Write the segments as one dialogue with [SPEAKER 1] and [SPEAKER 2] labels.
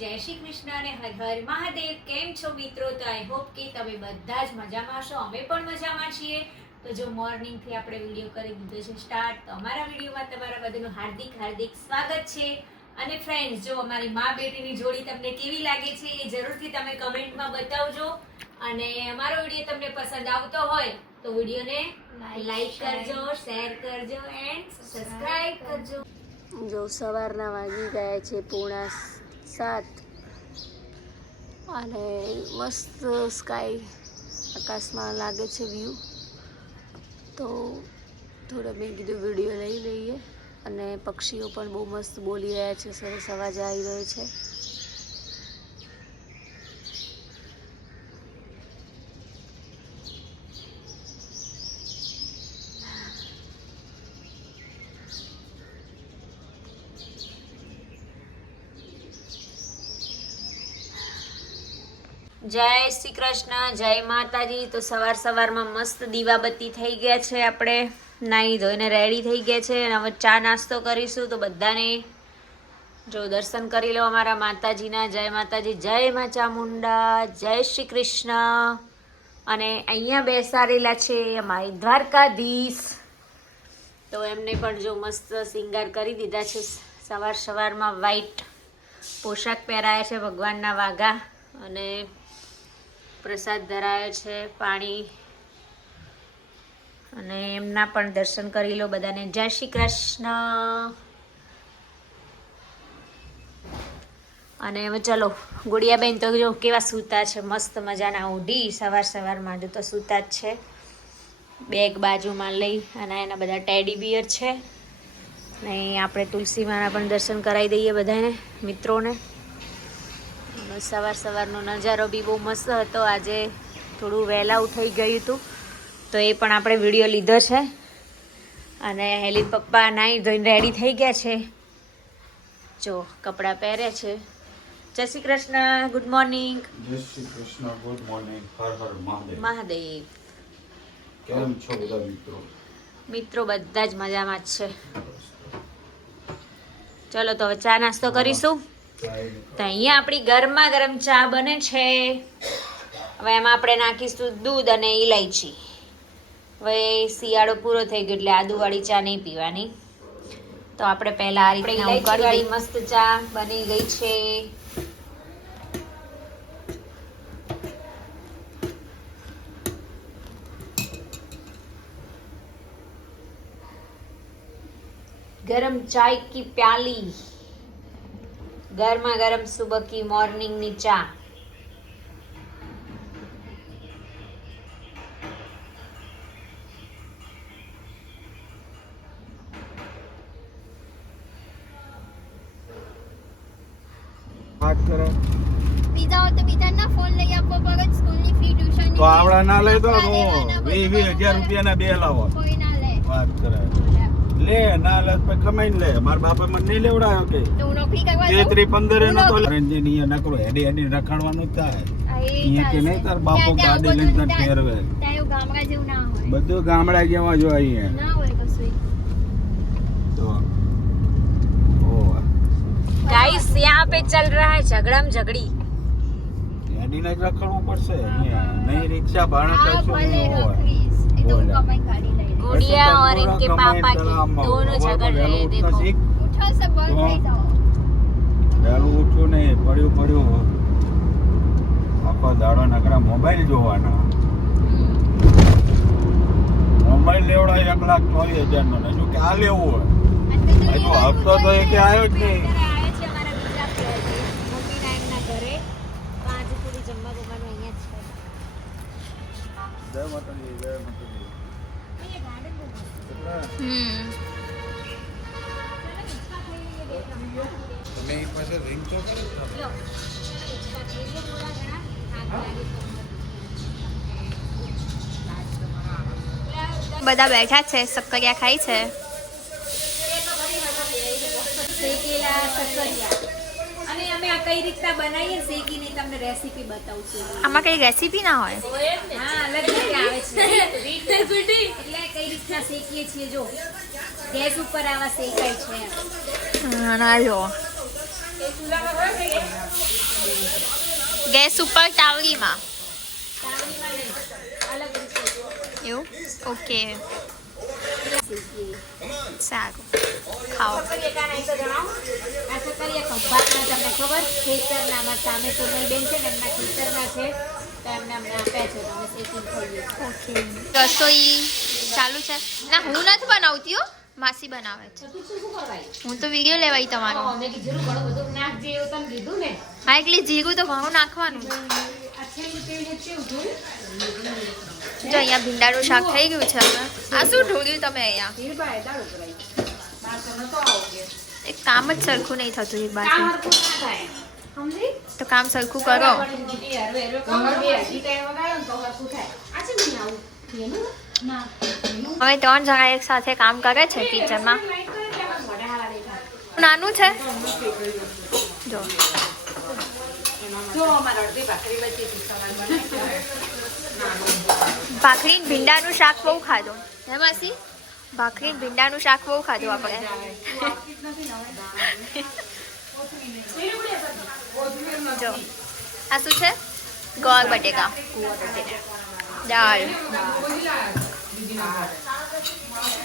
[SPEAKER 1] જય શ્રી કૃષ્ણ અને હર હર મહાદેવ. કેમ છો મિત્રો? તો આઈ હોપ કે તમે બધા જ મજામાં હશો. અમે પણ મજામાં છીએ. તો જો મોર્નિંગથી આપણે વીડિયો કરી દીધો છે સ્ટાર્ટ તો અમારા વિડીયોમાં તમારા બધાનું હાર્દિક હાર્દિક સ્વાગત છે. અને ફ્રેન્ડ્સ જો અમારી મા બેટીની જોડી તમને કેવી લાગે છે એ જરૂરથી તમે કમેન્ટમાં બતાવજો. અને અમારો વીડિયો તમને પસંદ આવતો હોય તો વિડીયોને લાઈક કરજો શેર કરજો એન્ડ સબસ્ક્રાઇબ કરજો.
[SPEAKER 2] જો સવારના વાગી ગયા છે પોણા સાત અને મસ્ત સ્કાય આકાશમાં લાગે છે વ્યૂ તો થોડો મેં કીધું વીડિયો લઈ લઈએ. અને પક્ષીઓ પણ બહુ મસ્ત બોલી રહ્યા છે, સરસ અવાજ આવી રહ્યો છે. જય શ્રી કૃષ્ણ, જય માતાજી. તો સવાર સવારમાં મસ્ત દીવાબત્તી થઈ ગયા છે આપણે. નાહી ધોઈને રેડી થઈ ગયા છે અને હવે ચા નાસ્તો કરીશું તો બધાને. જો દર્શન કરી લો અમારા માતાજીના. જય માતાજી, જય મા ચામુંડા જય શ્રી કૃષ્ણ. અને અહીંયા બેસાડેલા છે અમારી દ્વારકાધીશ. તો એમને પણ જો મસ્ત શિંગાર કરી દીધા છે. સવાર સવારમાં વ્હાઈટ પોશાક પહેરાયા છે ભગવાનના વાઘા. અને પ્રસાદ ધરાયો છે, પાણી. અને એમના પણ દર્શન કરી લો બધાને. જય શ્રી કૃષ્ણ. અને હવે ચલો, ગુડિયાબેન તો જો કેવા સૂતા છે, મસ્ત મજાના ઉઢી સવાર સવારમાં. જો તો સૂતા જ છે. બેગ બાજુમાં લઈ અને એના બધા ટેડી બિયર છે. ને આપણે તુલસી માના પણ દર્શન કરાવી દઈએ બધાને, મિત્રોને. સવાર સવારનો નજારો બી બહુ મસ્ત હતો. આજે થોડું વહેલા ઉઠાઈ ગયું હતું. તો એ પણ આપણે વીડિયો લીધો છે. અને હેલી પપ્પા નાહી ધોઈને રેડી થઈ ગયા છે. જો કપડાં પહેરે છે. જય શ્રી કૃષ્ણ ગુડ મોર્નિંગ
[SPEAKER 3] જય શ્રી કૃષ્ણ ગુડ મોર્નિંગ હર હર મહાદેવ.
[SPEAKER 2] મહાદેવ.
[SPEAKER 3] કેમ છો બધા મિત્રો?
[SPEAKER 2] મિત્રો બધા જ મજામાં જ છે. ચલો તો હવે ચા નાસ્તો કરીશું. તો અહીંયા આપણી ગરમા ગરમ ચા બને છે. હવે એમાં આપણે નાખીશું દૂધ અને ઇલાયચી હવે શિયાળો પૂરો થઈ ગયો એટલે આદુવાળી ચા નહીં પીવાની. તો આપણે પહેલાં આ રીતે ઉકાળી મસ્ત ચા બની ગઈ છે. ગરમ ચાય કી પ્યાલી. ગરમા ગરમ સુબકી મોર્નિંગની ચા
[SPEAKER 4] તો
[SPEAKER 3] આવડા ના લઈ દો વીસ વીસ હજાર રૂપિયા ના બે લાવો. વાત કરે. લે ના લે તો કમાઈને લે મારા બાપા મને નહીં લેવડાયો કે
[SPEAKER 4] તો હું નોકરી કરવા જાઉં?
[SPEAKER 3] તેત્રી પંદર
[SPEAKER 4] હું
[SPEAKER 3] નતો
[SPEAKER 4] નોકરી-
[SPEAKER 3] અહીંયા નકરો હેડી હેડી રખડવાનું જ થાય
[SPEAKER 4] હા, એ
[SPEAKER 3] અહીંયા કે
[SPEAKER 4] ચાલશે.
[SPEAKER 3] નહીં તાર બાપો
[SPEAKER 4] ત્યાં- ત્યાં
[SPEAKER 3] ગાડી લઈને
[SPEAKER 4] બધું-
[SPEAKER 3] તને ફેરવે
[SPEAKER 4] ત્યાં- ત્યાં એવું ગામડા જેવું ના હોય
[SPEAKER 3] બધું ગામડા જેવા જો અહીંયા
[SPEAKER 4] ના હોય કશું
[SPEAKER 3] તો ઓ
[SPEAKER 2] गाइस यहाँ पे चल रहा है झगड़म झगड़ी
[SPEAKER 3] હેડીને જ રખડવું પડશે અહીંયા નહીં રિક્ષા ભાડા
[SPEAKER 4] હા
[SPEAKER 3] કશું
[SPEAKER 4] ભલે
[SPEAKER 3] નહીં હોય
[SPEAKER 4] રખડીશ એ તો હું
[SPEAKER 3] બોલે.
[SPEAKER 4] કમાઈ ગાડી લઈ લઈશ.
[SPEAKER 2] गुड़िया और इनके पापा की दोनों झगड़ रहे हैं देखो
[SPEAKER 4] ઉઠો સે બંધ
[SPEAKER 3] તો?
[SPEAKER 4] થઈ જાઓ
[SPEAKER 3] વહેલું ઉઠ્યું નહીં પડ્યું પડ્યું આખો દાડો નકરા મોબાઈલ જોવાના મોબાઈલ લેવડાય એક લાખ ચોવીસ હજાર નો ને શું કે આ લેવું હોય
[SPEAKER 4] અને તો
[SPEAKER 3] હજુ હપ્તો તો એ કે આવ્યો જ નહીં તમે એક પાસે રિંગ તો
[SPEAKER 4] બધા બેઠા છે સક્કરિયા ખાય છે.
[SPEAKER 1] શેકેલા સકરિયા અમે આ કઈ રીતના બનાવીએ શેકીને તમને રેસીપી બતાવશું.
[SPEAKER 4] આમાં કઈ રેસીપી ના હોય?
[SPEAKER 1] હા અલગ રીતે આવે છે. એટલે કઈ રીતના શેકીએ છીએ જો. ગેસ ઉપર આવા શેકાય છે.
[SPEAKER 4] ના જો
[SPEAKER 1] છે
[SPEAKER 4] ગેસ ઉપર તાવડીમાં. એવું? ઓકે. સારું. ખાઓ.
[SPEAKER 1] તમને ખબર ખેતરના અમારા સામે સોનલબેન છે ને એમના ખેતરના છે. તો એમને અમને આપ્યા છે. તો અમે શેકીને
[SPEAKER 4] ઓકે. રસોઈ ચાલુ છે. ના હું નથી બનાવતી હો. માસી બનાવે છે.
[SPEAKER 1] તો તું શું શું કરવાય?
[SPEAKER 4] હું તો વીડિયો લેવાય તમારો.
[SPEAKER 1] અમે કીધું ઘણું બધું નાખજે એવું તમે કીધું ને.
[SPEAKER 4] હા એટલે જીરું તો ઘણું નાખવાનું. જો અહીંયા ભીંડાનું શાક થઈ ગયું છે હવે. આ શું ઢોળ્યું તમે અહીંયા? એક કામ જ સરખું નહીં થતું એક બાજુ. તો કામ સરખું કરો. હવે ત્રણ જણા એક સાથે કામ કરે છે કિચનમાં. નાનું છે? જો.
[SPEAKER 1] જો અમારા અડધી ભાખરી બચી બનાવી.
[SPEAKER 4] ભાખરી ભીંડાનું શાક બહુ ખાધું. હે માસી? ભાખરી ભીંડાનું શાક બહુ ખાધું આપણે. જો. આ શું છે? ગોળ બટેકા. દાળ.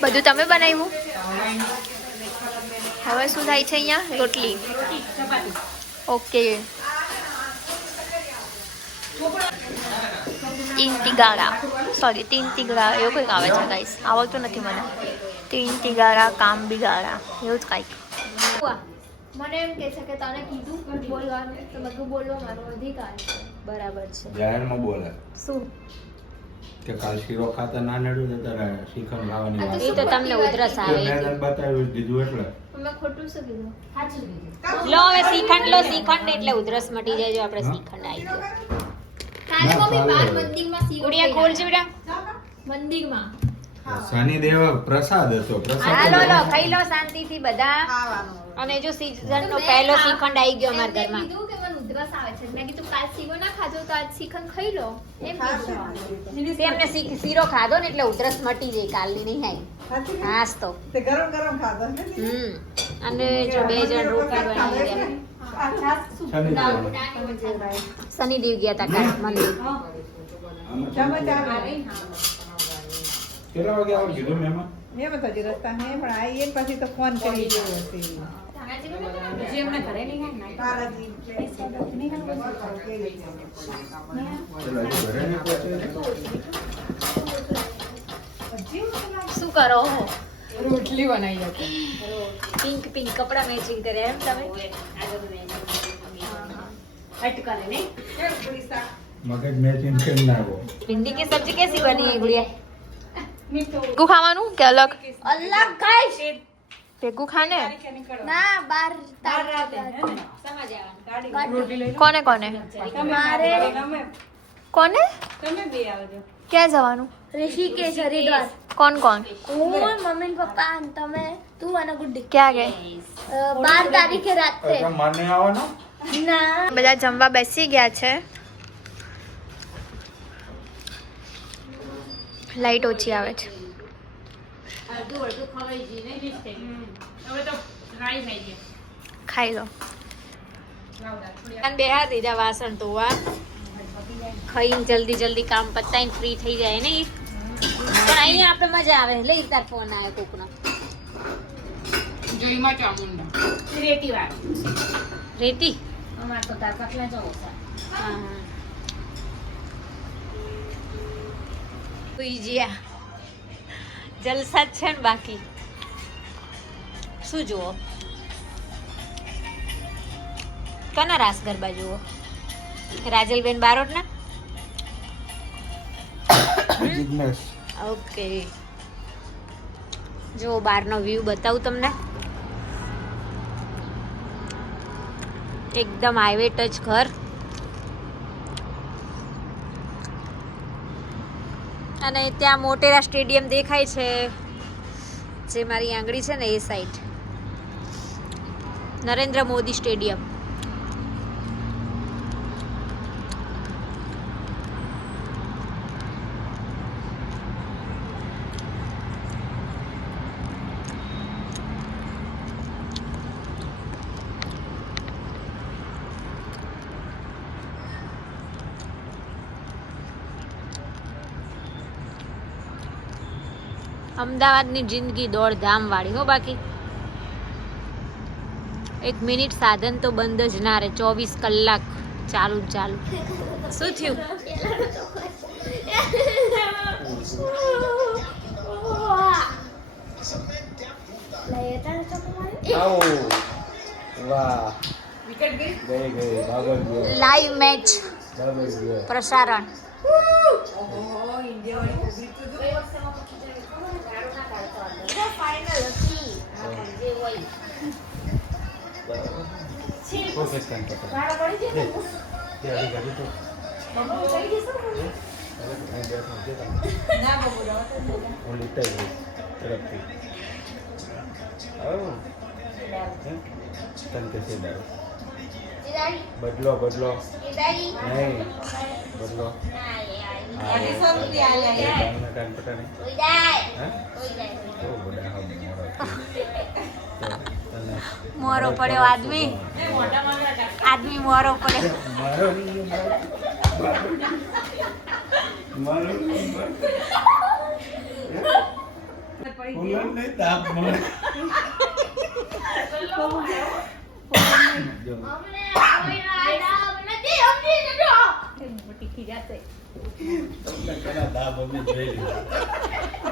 [SPEAKER 4] બધું તમે બનાવ્યું? હવે શું થાય છે અહીંયા? રોટલી. ઓકે. તીન તિગારા સોરી તીન તિગારા એવું કંઈક આવે છે ગાઈસ આવડતું નથી મને તીન તિગારા કામ બિગારા એવું જ કાંઈક મને એમ કહે છે કે તને કીધું બોલવાનું તો બધું બોલવા મારો અધિકાર
[SPEAKER 2] બરાબર છે
[SPEAKER 3] જાહેરમાં બોલે
[SPEAKER 2] શું
[SPEAKER 3] કે કાલ શીરો ખાતા ના નડ્યું તો તારે શ્રીખંડ ખાવાની વાત
[SPEAKER 2] એ તો તમને ઉધરસ આવે
[SPEAKER 3] મેં
[SPEAKER 2] એટલે. લો હવે શ્રીખંડ લો શ્રીખંડ એટલે ઉધરસ મટી જાય જો આપણે શ્રીખંડ આવી ગયો
[SPEAKER 4] કાલે મમ્મી બાર મંદિરમાં શીરો
[SPEAKER 2] ગુડિયા ખોલ છે બેટા
[SPEAKER 4] મંદિરમાં.
[SPEAKER 3] શનિદેવ પ્રસાદ હતો પ્રસાદ
[SPEAKER 2] લો લો ખાઈ લો શાંતિથી બધા. અને જો સીઝન નો પહેલો શ્રીખંડ આવી ગયો અમારા ઘરમાં.
[SPEAKER 4] કીધું કે મને ઉધરસ આવે છે. મેં કીધું કાલ શીરો ના ખાધો તો આજ શ્રીખંડ ખાઈ લો. એમ કીધું.
[SPEAKER 2] શીરો ખાધો ને એટલે ઉધરસ મટી જાય કાલની નહીં આવી હાસ તો
[SPEAKER 5] ગરમ ગરમ ખાધો
[SPEAKER 2] હમ. અને જો બે જણ રોટલા બનાવી ગયા.
[SPEAKER 3] શનિદેવ
[SPEAKER 2] શનિદેવ ગયા હતા કાલ મંદિર
[SPEAKER 5] જમે ચાલે
[SPEAKER 3] કેટલા વાગે આવો કીધું મહેમાન
[SPEAKER 5] મેં બધા જ રસ્તા હે પણ આ એ પછી તો ફોન કરી દેવો છે
[SPEAKER 4] ધાણાજી મને બનાવે.
[SPEAKER 1] હજી એમને ઘરે નહીં ખાય ને.
[SPEAKER 5] તારાજી નહીં
[SPEAKER 3] એટલે હજુ ઘરે નહીં પહોંચ્યો?
[SPEAKER 2] શું કરો
[SPEAKER 1] રોટલી બનાવી હતી.
[SPEAKER 2] પિંક પિંક કપડા મેચિંગ કર્યા એમ તમે?
[SPEAKER 1] હટકાને નહીં
[SPEAKER 3] મગજ મેચિંગ કરી નાખો
[SPEAKER 2] ભીંડી કી સબ્જી કેસી બની હે ગુડિયા?
[SPEAKER 4] કુ ખાવાનું કે અલગ?
[SPEAKER 2] અલગ ગાઈસ
[SPEAKER 4] ફેકું ખાને? ના બાર
[SPEAKER 2] તાર
[SPEAKER 4] કોને કોને?
[SPEAKER 1] મારે.
[SPEAKER 4] કોને?
[SPEAKER 1] તમે બે આવજો
[SPEAKER 4] ક્યાં જવાનું?
[SPEAKER 6] ઋષિકેશ હરિદ્વાર.
[SPEAKER 4] કોણ કોણ
[SPEAKER 6] હું મમ્મી ને પપ્પા અને તમે તું અને ગુડ્ડી
[SPEAKER 4] ક્યાં ગઈ
[SPEAKER 6] અ, બાર તારીખે રાત્રે
[SPEAKER 3] તો મને આવવાનો
[SPEAKER 6] ના
[SPEAKER 4] બધા જમવા બેસી ગયા છે લાઈટ ઓછી આવે છે
[SPEAKER 1] અડધું અડધું ખવાઈ જઈને હવે તો રાઈ થઈ ગઈ
[SPEAKER 4] ખાઈ લો
[SPEAKER 2] અને બેહા દીધા વાસણ ધોવા ખાઈને જલ્દી જલ્દી કામ પતાઈને ફ્રી થઈ જાય ને ઈ. પણ અહીંયા આપણે મજા આવે. લઈ તાર ફોન આવ્યો કોકનો.
[SPEAKER 1] જોઈમાં ચામુંડા રેતી વાળો.
[SPEAKER 2] રેતી?
[SPEAKER 1] અમાર તો તાર કટલા જવો છે.
[SPEAKER 2] હા. હા જલસા છે ને બાકી. શું જુઓ? કના રાસ ગરબા જુઓ? રાજલબેન બારોટના?
[SPEAKER 3] જિજ્ઞેશ.
[SPEAKER 2] ઓકે. જો બહારનો વ્યૂ બતાવું તમને. એકદમ હાઈવે ટચ ઘર. અને ત્યાં મોટેરા સ્ટેડિયમ દેખાય છે, જે મારી આંગળી છે ને, એ સાઈડ નરેન્દ્ર મોદી સ્ટેડિયમ. અમદાવાદની જિંદગી દોડધામ વાળી હો બાકી. એક મિનિટ સાધન તો બંધ જ ના રહે ચોવીસ કલાક ચાલુ જ ચાલુ. શું થયું? લાઈવ મેચ પ્રસારણ.
[SPEAKER 3] બદલો બદલો. નહીં બદલો. હા,
[SPEAKER 2] મોરો પડ્યો આદમી. આદમી મોરો પડ્યો.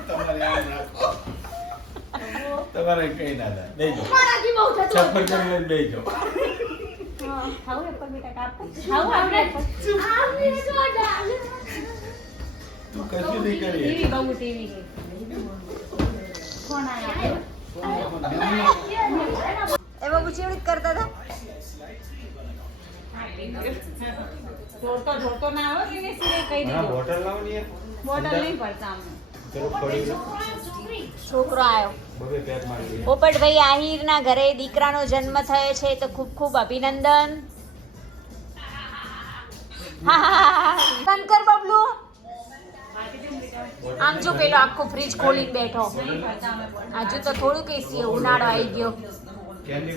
[SPEAKER 3] તમારે આ. તમારે કઈ ના થાય. બેજો ચપ્પલ કરી લઈને બેજો તું કશું નહીં કરી
[SPEAKER 2] એમાં પૂછી કરતા હતા.
[SPEAKER 3] જોડતો બોટલ લાવો ને બોટલ નહીં? પડતા ચલો પડી
[SPEAKER 2] છોકરો આવ્યો. પોપટભાઈ આહિરના ઘરે દીકરાનો જન્મ થયો છે તો ખૂબ ખૂબ અભિનંદન. શંકર બબલુ. આમ જો પેલો આખો ફ્રીજ ખોલીને બેઠો. હજુ તો થોડુંક એસી ઉનાળો આવી ગયો.
[SPEAKER 3] કેન્ડી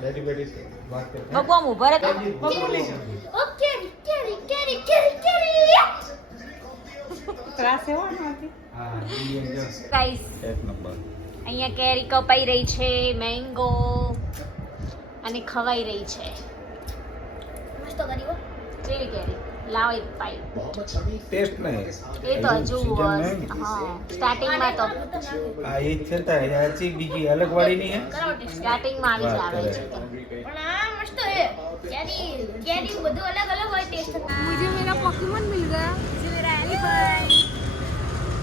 [SPEAKER 3] બેઠી બેઠી વાત કર.
[SPEAKER 2] બબુ આમ ઊભા રહે
[SPEAKER 3] બબુ નહીં કરતી. હા ઈ એમ જો.
[SPEAKER 2] ગાઈસ
[SPEAKER 3] એક નંબર.
[SPEAKER 2] અહીંયા કેરી કપાઈ રહી છે મેંગો અને ખવાઈ રહી છે. કેવી કેરી. લાવો એક પાઈ
[SPEAKER 3] ટેસ્ટ નહીં
[SPEAKER 2] એ તો હજુ
[SPEAKER 3] Season નહીં.
[SPEAKER 2] હા સ્ટાર્ટિંગમાં તો
[SPEAKER 3] આ એ છે તા આછી બીજી અલગ વાળી નહીં હે
[SPEAKER 2] સ્ટાર્ટિંગમાં આવી જ
[SPEAKER 3] વાત
[SPEAKER 2] આવે
[SPEAKER 3] કરે.
[SPEAKER 2] છે તો.
[SPEAKER 4] બધું અલગ અલગ હોય ટેસ્ટ
[SPEAKER 6] मुझे मेरा पॉकीमोन मिल गया
[SPEAKER 2] मुझे मेरा एलिफेंट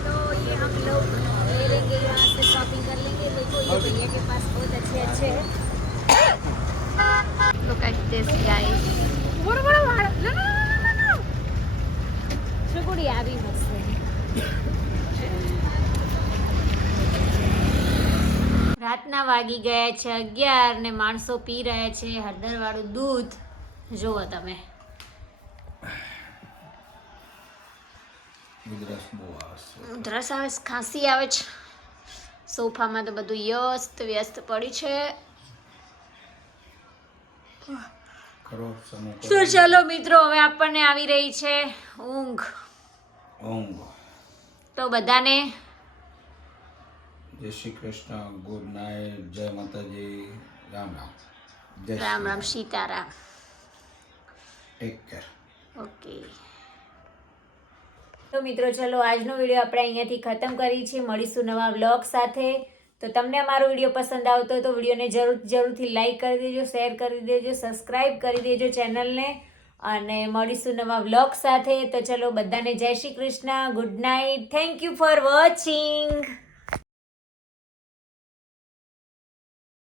[SPEAKER 2] तो ये हम लोग ले लेंगे यहाँ से शॉपिंग कर लेंगे देखो ये भैया के पास बहुत अच्छे अच्छे हैं
[SPEAKER 4] Look at this guys.
[SPEAKER 2] વાગી ગયા છે અગિયાર ને માણસો પી રહ્યા છે હળદરવાળું દૂધ. જુઓ તમે.
[SPEAKER 3] ઉધરસ
[SPEAKER 2] આવે છે, ખાંસી આવે છે. સોફામાં તો બધું વ્યસ્ત વ્યસ્ત પડ્યું છે. તો ચલો મિત્રો હવે આપણને આવી રહી છે ઊંઘ.
[SPEAKER 3] ઊંઘ.
[SPEAKER 2] તો બધાને
[SPEAKER 3] જય શ્રી કૃષ્ણ ગુડ નાઇટ જય માતાજી રામ રામ. જય
[SPEAKER 2] Ram Ram Sitaram.
[SPEAKER 3] Take care
[SPEAKER 2] okay. તો મિત્રો ચલો આજનો વીડિયો આપણે અહીંયાથી ખતમ કરી છે મળીશું નવા વ્લોગ સાથે. તો તમને અમારો વીડિયો પસંદ આવતો હોય તો વિડીયોને જરૂર જરૂરથી લાઇક કરી દેજો શેર કરી દેજો સબસ્ક્રાઈબ કરી દેજો ચેનલને. અને મળીશું નવા વ્લોગ સાથે. તો ચલો બધાને જય Shri Krishna. Good night. Thank you for watching